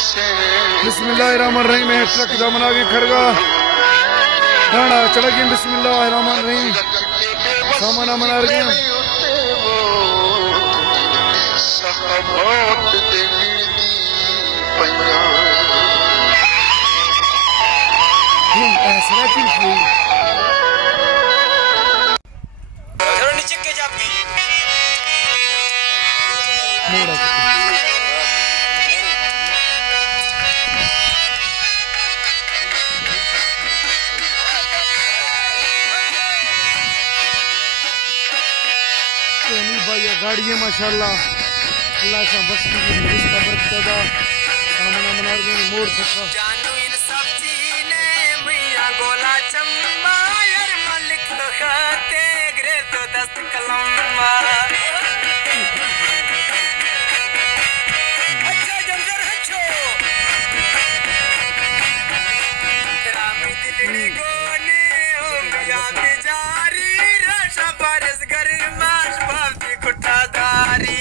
बिस्मिल्लाहिर्रहमानिर्रहीम में ट्रक जमन आगे खरगा गाना चढ़ गए। बिस्मिल्लाहिर्रहमानिर्रहीम सामान मना रहे हैं। गाड़ी है माशाल्लाह अल्लाह सा बस की रिश्ता बरकता सामना मना रहे मोड़ थका जानू इन सब चीने मियां गोला चम्मा यार मलिक तो खाते ग्रे तो दस्त कलम्मा अच्छा जंजर हच्छो तेरा दिलनी गोने ओ मियां बेजारी रशा बारिश गरमाश भावती कुटादारी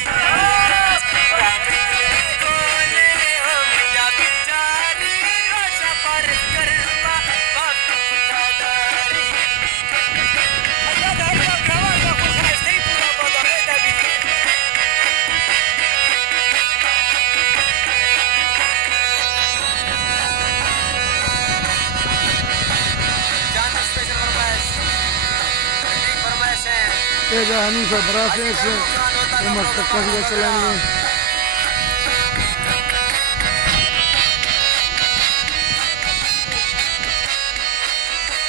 हनीफा बरासे से उमर तक का चलाएंगे।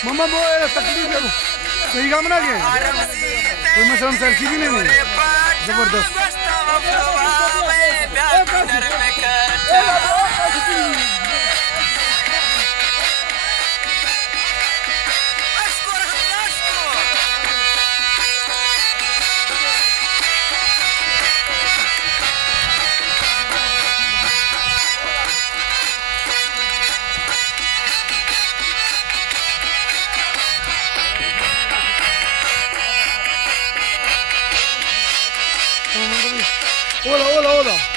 मम्मा वो तकलीफ है सही काम ना के कोई मसला सेल्फी भी नहीं जबरदस्त Hola, hola, hola.